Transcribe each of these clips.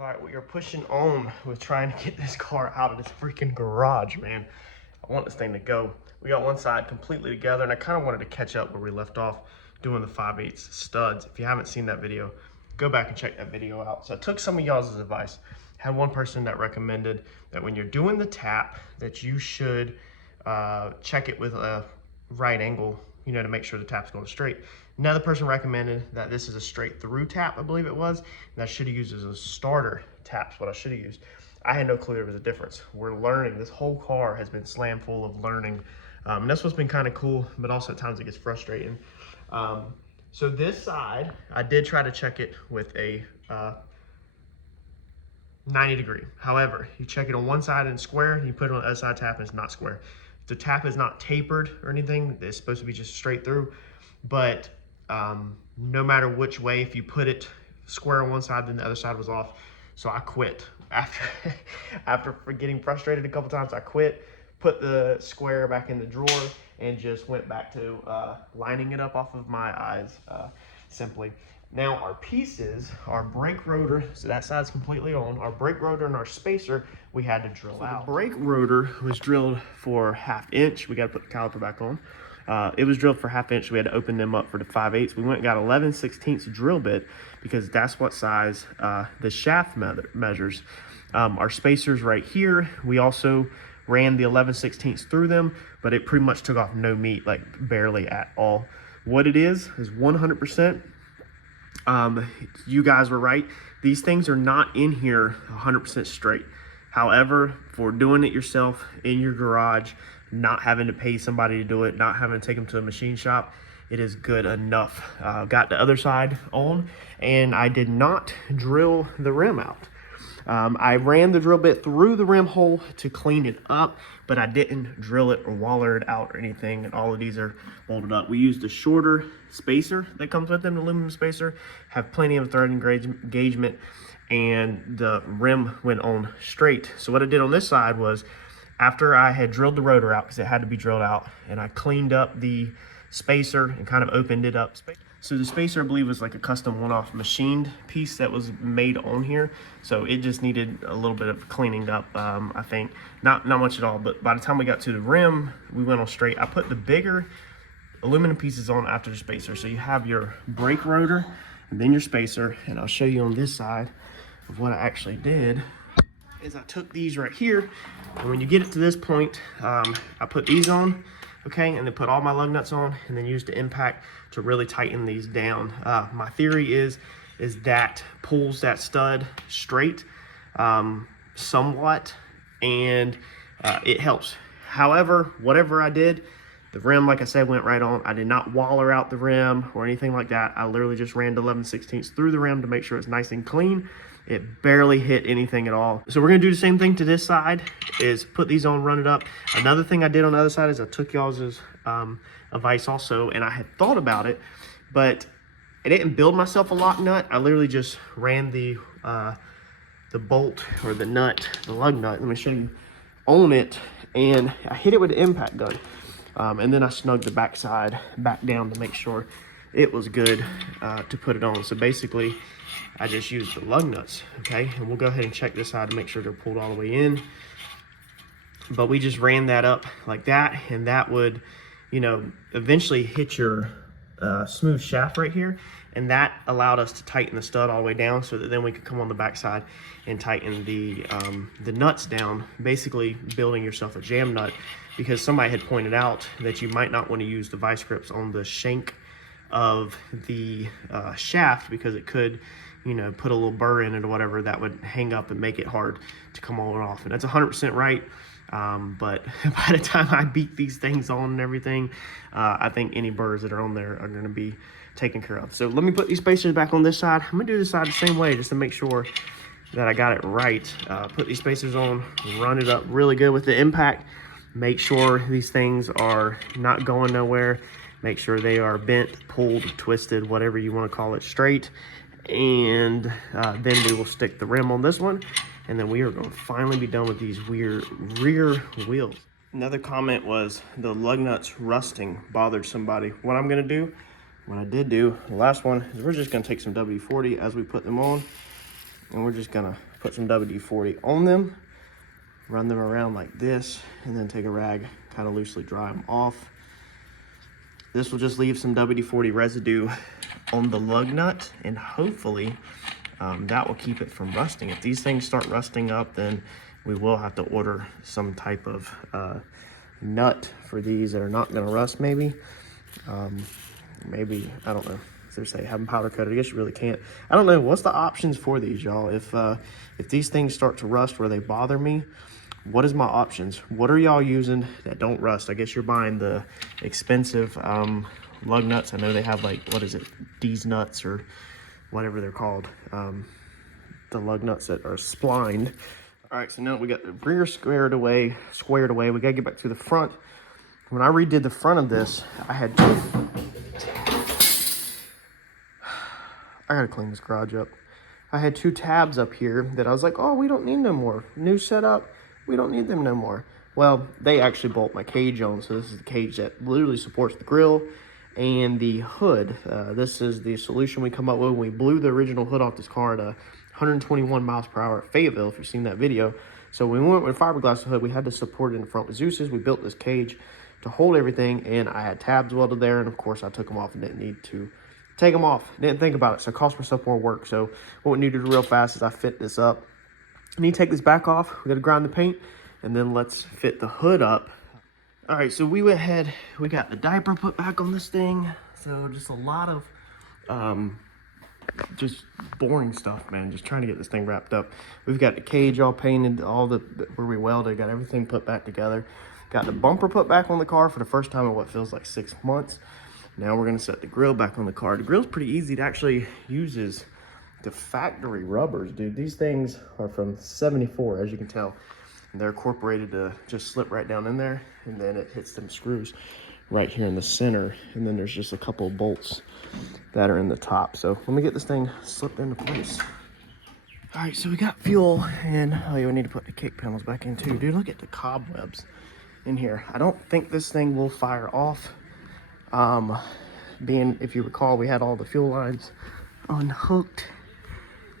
All right, we are pushing on with trying to get this car out of this freaking garage, man. I want this thing to go. We got one side completely together, and I kind of wanted to catch up where we left off doing the 5/8 studs. If you haven't seen that video, go back and check that video out. So I took some of y'all's advice. Had one person that recommended that when you're doing the tap, that you should check it with a right angle, you know, to make sure the tap's going straight. Another person recommended that this is a straight through tap, I believe it was, and I should have used as a starter tap's what I should have used. I had no clue there was a difference. We're learning. This whole car has been slam full of learning. And that's what's been kind of cool, but also at times it gets frustrating. So this side, I did try to check it with a 90 degree. However, you check it on one side and it's square, and you put it on the other side tap and it's not square. The tap is not tapered or anything. It's supposed to be just straight through, but no matter which way, if you put it square on one side, then the other side was off. So I quit. After getting frustrated a couple times, I quit, put the square back in the drawer, and just went back to lining it up off of my eyes, simply. Now our pieces, our brake rotor, so that side's completely on. Our brake rotor and our spacer, we had to drill out. The brake rotor was drilled for 1/2 inch. We got to put the caliper back on. It was drilled for 1/2 inch. We had to open them up for the 5/8. We went and got 11/16 drill bit because that's what size the shaft measures. Our spacers right here, we also ran the 11/16 through them, but it pretty much took off no meat, like barely at all. What it is 100%. You guys were right. These things are not in here 100% straight. However, for doing it yourself in your garage, not having to pay somebody to do it, not having to take them to a machine shop, it is good enough. Got the other side on, and I did not drill the rim out. I ran the drill bit through the rim hole to clean it up, but I didn't drill it or waller it out or anything, and all of these are bolted up. We used a shorter spacer that comes with them, the aluminum spacer, have plenty of thread engagement, and the rim went on straight. So what I did on this side was, after I had drilled the rotor out, because it had to be drilled out, and I cleaned up the spacer and kind of opened it up. So the spacer, I believe, was like a custom one-off machined piece that was made on here. So it just needed a little bit of cleaning up, I think. Not much at all, but by the time we got to the rim, we went on straight. I put the bigger aluminum pieces on after the spacer. So you have your brake rotor and then your spacer. And I'll show you on this side of what I actually did is I took these right here. And when you get it to this point, I put these on. Okay, and then put all my lug nuts on, and then use the impact to really tighten these down. My theory is that pulls that stud straight somewhat, and it helps. However, whatever I did, the rim, like I said, went right on. I did not waller out the rim or anything like that. I literally just ran the 11/16 through the rim to make sure it's nice and clean. It barely hit anything at all. So we're gonna do the same thing to this side, is put these on, run it up. Another thing I did on the other side is I took y'all's advice also, and I had thought about it, but I didn't build myself a lock nut. I literally just ran the bolt or the nut, the lug nut, let me show you, on it, and I hit it with the impact gun. And then I snugged the back side back down to make sure it was good to put it on. So basically, I just used the lug nuts, okay? And we'll go ahead and check this side to make sure they're pulled all the way in. But we just ran that up like that, and that would, you know, eventually hit your smooth shaft right here. And that allowed us to tighten the stud all the way down, so that then we could come on the back side and tighten the nuts down, basically building yourself a jam nut, because somebody had pointed out that you might not want to use the vice grips on the shank of the shaft, because it could, you know, put a little burr in it or whatever that would hang up and make it hard to come on and off. And that's 100% right. But by the time I beat these things on and everything, I think any burrs that are on there are going to be taken care of. So let me put these spacers back on this side. I'm gonna do this side the same way, just to make sure that I got it right. Put these spacers on, run it up really good with the impact. Make sure these things are not going nowhere. Make sure they are bent, pulled, twisted, whatever you want to call it, straight. And then we will stick the rim on this one, and then we are going to finally be done with these weird rear wheels. Another comment was the lug nuts rusting bothered somebody. What I'm going to do, what I did do, the last one, is we're just going to take some W40 as we put them on, and we're just going to put some WD-40 on them, run them around like this, and then take a rag, kind of loosely dry them off. This will just leave some WD-40 residue on the lug nut, and hopefully that will keep it from rusting. If these things start rusting up, then we will have to order some type of nut for these that are not going to rust, maybe. Maybe, I don't know. They say have them powder coated. I guess you really can't. I don't know. What's the options for these, y'all? If these things start to rust where they bother me, what is my options? What are y'all using that don't rust? I guess you're buying the expensive lug nuts. I know they have, like, what is it, D's nuts or whatever they're called. The lug nuts that are splined. All right, so now we got the rear squared away. We gotta get back to the front. When I redid the front of this, I had I gotta clean this garage up. I had two tabs up here that I was like, oh, we don't need no more. New setup, we don't need them no more. Well, they actually bolt my cage on, so this is the cage that literally supports the grill and the hood. This is the solution we come up with when we blew the original hood off this car at 121 miles per hour at Fayetteville, if you've seen that video. So when we went with fiberglass hood, we had to support it in the front with Zeus's. We built this cage to hold everything, and I had tabs welded there, and of course I took them off and didn't need to take them off. Didn't think about it, so it cost myself more work. So what we need to do real fast is I fit this up. I need to take this back off. We got to grind the paint, and then let's fit the hood up. All right, so we went ahead. We got the diaper put back on this thing. So just a lot of just boring stuff, man. Just trying to get this thing wrapped up. We've got the cage all painted, all the where we welded, got everything put back together. Got the bumper put back on the car for the first time in what feels like 6 months. Now we're gonna set the grill back on the car. The grill's pretty easy. It actually uses the factory rubbers, dude. These things are from '74, as you can tell. And they're incorporated to just slip right down in there, and then it hits them screws right here in the center. And then there's just a couple of bolts that are in the top. So let me get this thing slipped into place. All right, so we got fuel, and oh yeah, we need to put the kick panels back in too. Dude, look at the cobwebs in here. I don't think this thing will fire off. Being, if you recall, we had all the fuel lines unhooked.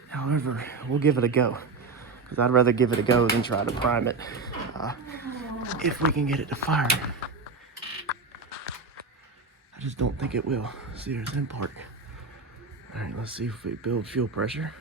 However, we'll give it a go, because I'd rather give it a go than try to prime it if we can get it to fire. I just don't think it will. See, there's in park. All right, let's see if we build fuel pressure.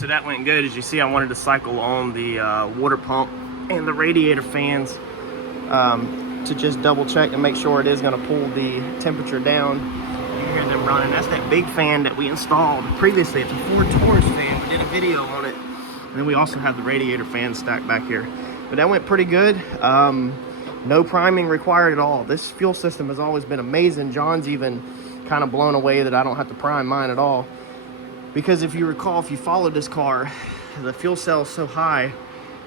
so that went good. As you see, I wanted to cycle on the water pump and the radiator fans to just double check and make sure it is going to pull the temperature down. You can hear them running. That's that big fan that we installed previously. It's a Ford Taurus fan. We did a video on it. And then we also have the radiator fan stacked back here. But that went pretty good. No priming required at all. This fuel system has always been amazing. John's even kind of blown away that I don't have to prime mine at all. Because if you recall, if you followed this car, the fuel cell is so high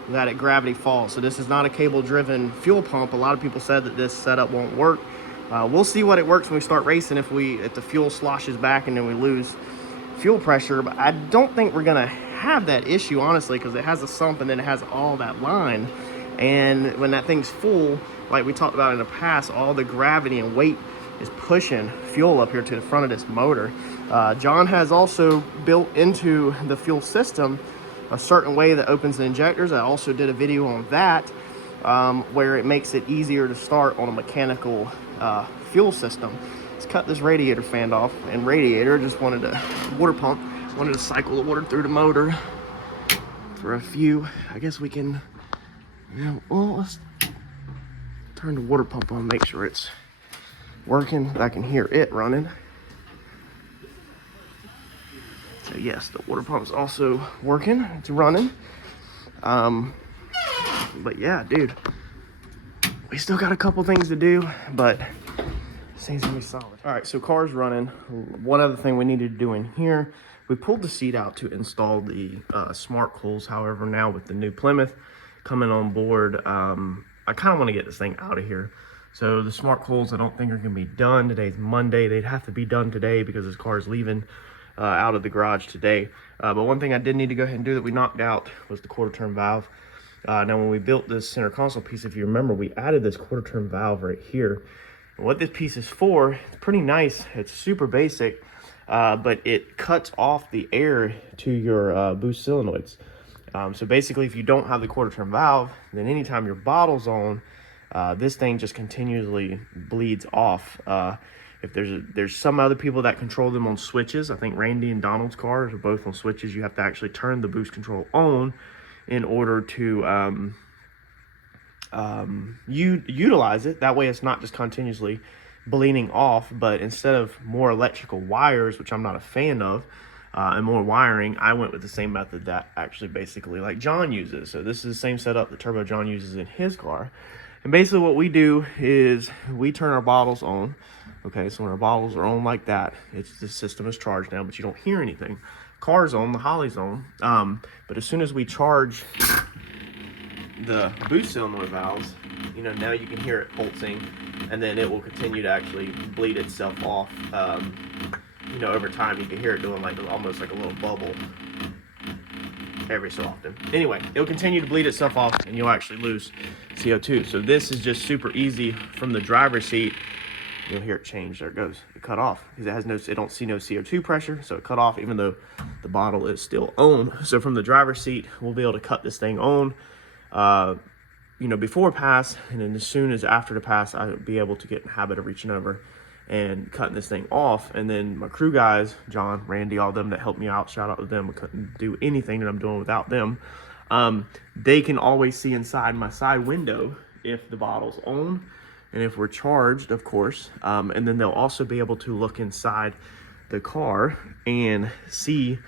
that it gravity falls. So this is not a cable-driven fuel pump. A lot of people said that this setup won't work. We'll see what it works when we start racing, if the fuel sloshes back and then we lose fuel pressure. But I don't think we're gonna have that issue, honestly, because it has a sump and then it has all that line. And when that thing's full, like we talked about in the past, all the gravity and weight is pushing fuel up here to the front of this motor. John has also built into the fuel system a certain way that opens the injectors. I also did a video on that, where it makes it easier to start on a mechanical fuel system. Let's cut this radiator fan off, and radiator just wanted to, water pump, wanted to cycle the water through the motor for a few. I guess we can, yeah, well, let's turn the water pump on, make sure it's working. I can hear it running. So yes, the water pump's also working. It's running. But yeah, dude, we still got a couple things to do, but this thing's gonna be solid. All right, so car's running. One other thing we needed to do in here, we pulled the seat out to install the smart coils. However, now with the new Plymouth coming on board, I kind of want to get this thing out of here. So the smart coils, I don't think are going to be done. Today's Monday. They'd have to be done today because this car is leaving out of the garage today. But one thing I did need to go ahead and do that we knocked out was the quarter turn valve. Now when we built this center console piece, if you remember, we added this quarter turn valve right here. And what this piece is for, it's pretty nice. It's super basic, but it cuts off the air to your boost solenoids. So basically, if you don't have the quarter turn valve, then anytime your bottle's on, this thing just continuously bleeds off. If there's some other people that control them on switches. I think Randy and Donald's cars are both on switches. You have to actually turn the boost control on in order to utilize it. That way it's not just continuously bleeding off, but instead of more electrical wires, which I'm not a fan of, and more wiring, I went with the same method that actually basically like John uses. So this is the same setup that Turbo John uses in his car. And basically what we do is we turn our bottles on. Okay, so when our bottles are on like that, the system is charged now, but you don't hear anything. Car's on, the Holly's on. But as soon as we charge the boost cylinder valves, you know, now you can hear it pulsing, and then it will continue to actually bleed itself off. You know, over time you can hear it doing like almost like a little bubble every so often. Anyway, it'll continue to bleed itself off and you'll actually lose CO2. So this is just super easy from the driver's seat. You'll hear it change. There it goes. It cut off because it don't see no CO2 pressure, so it cut off even though the bottle is still on. So from the driver's seat, we'll be able to cut this thing on, you know, before pass, and then as soon as after the pass, I'll be able to get in the habit of reaching over and cutting this thing off. And then my crew guys, John, Randy, all of them that helped me out, shout out to them. I couldn't do anything that I'm doing without them. They can always see inside my side window if the bottle's on and if we're charged, of course. And then they'll also be able to look inside the car and see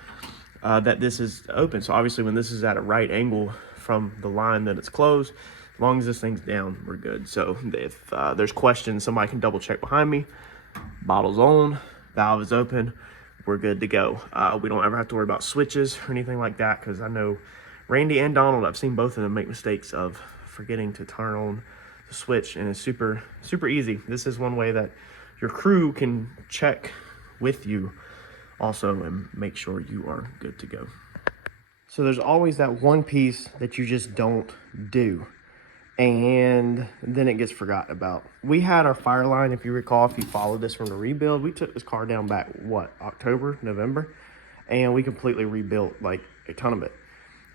that this is open. So obviously when this is at a right angle from the line that it's closed, as long as this thing's down, we're good. So if there's questions, somebody can double check behind me. Bottle's on, valve is open, we're good to go. We don't ever have to worry about switches or anything like that, because I know Randy and Donald, I've seen both of them make mistakes of forgetting to turn on the switch, and it's super, super easy. This is one way that your crew can check with you also and make sure you are good to go. So there's always that one piece that you just don't do, and then it gets forgotten about. We had our fire line, if you recall, if you followed this from the rebuild, we took this car down back, what, October, November, and we completely rebuilt like a ton of it.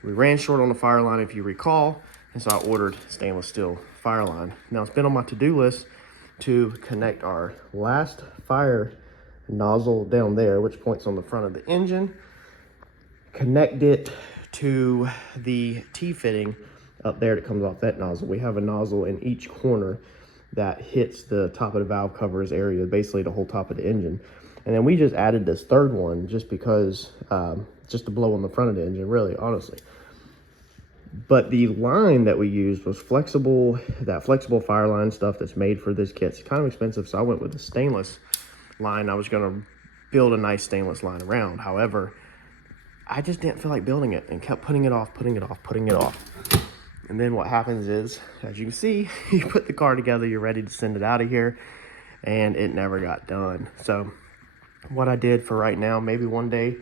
We ran short on the fire line, if you recall, and so I ordered stainless steel fire line. Now it's been on my to-do list to connect our last fire nozzle down there, which points on the front of the engine, connect it to the T-fitting up there that comes off that nozzle. We have a nozzle in each corner that hits the top of the valve covers area, basically the whole top of the engine. And then we just added this third one just because, just to blow on the front of the engine, really, honestly. But the line that we used was flexible, that flexible fire line stuff that's made for this kit. It's kind of expensive, so I went with the stainless line. I was gonna build a nice stainless line around. However, I just didn't feel like building it and kept putting it off. And then what happens is, as you can see, you put the car together, you're ready to send it out of here, and it never got done. So what I did for right now, maybe one day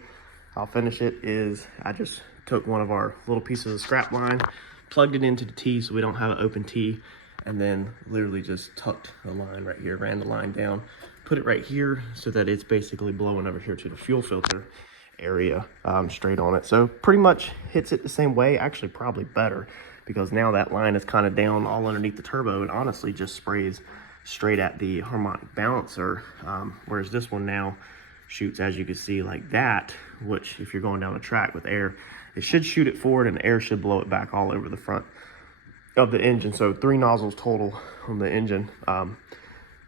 I'll finish it, is I just took one of our little pieces of scrap line, plugged it into the T so we don't have an open T, and then literally just tucked the line right here, ran the line down, put it right here so that it's basically blowing over here to the fuel filter area, straight on it. So pretty much hits it the same way, actually probably better, because now that line is kind of down all underneath the turbo and honestly just sprays straight at the harmonic balancer, whereas this one now shoots, as you can see, like that, which if you're going down the track with air, it should shoot it forward and air should blow it back all over the front of the engine. So 3 nozzles total on the engine.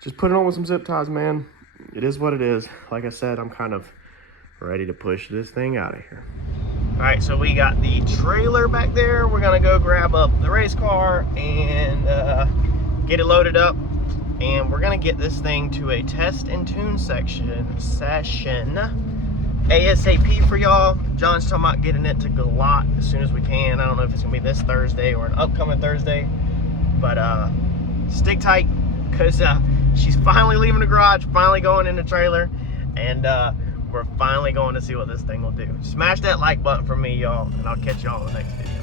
Just put it on with some zip ties, man. It is what it is. Like I said, I'm kind of ready to push this thing out of here. All right, so we got the trailer back there. We're gonna go grab up the race car and get it loaded up, and we're gonna get this thing to a test and tune session ASAP for y'all. John's talking about getting it to Galot as soon as we can. I don't know if it's gonna be this Thursday or an upcoming Thursday, but stick tight, because she's finally leaving the garage, finally going in the trailer, and we're finally going to see what this thing will do. Smash that like button for me, y'all, and I'll catch y'all in the next video.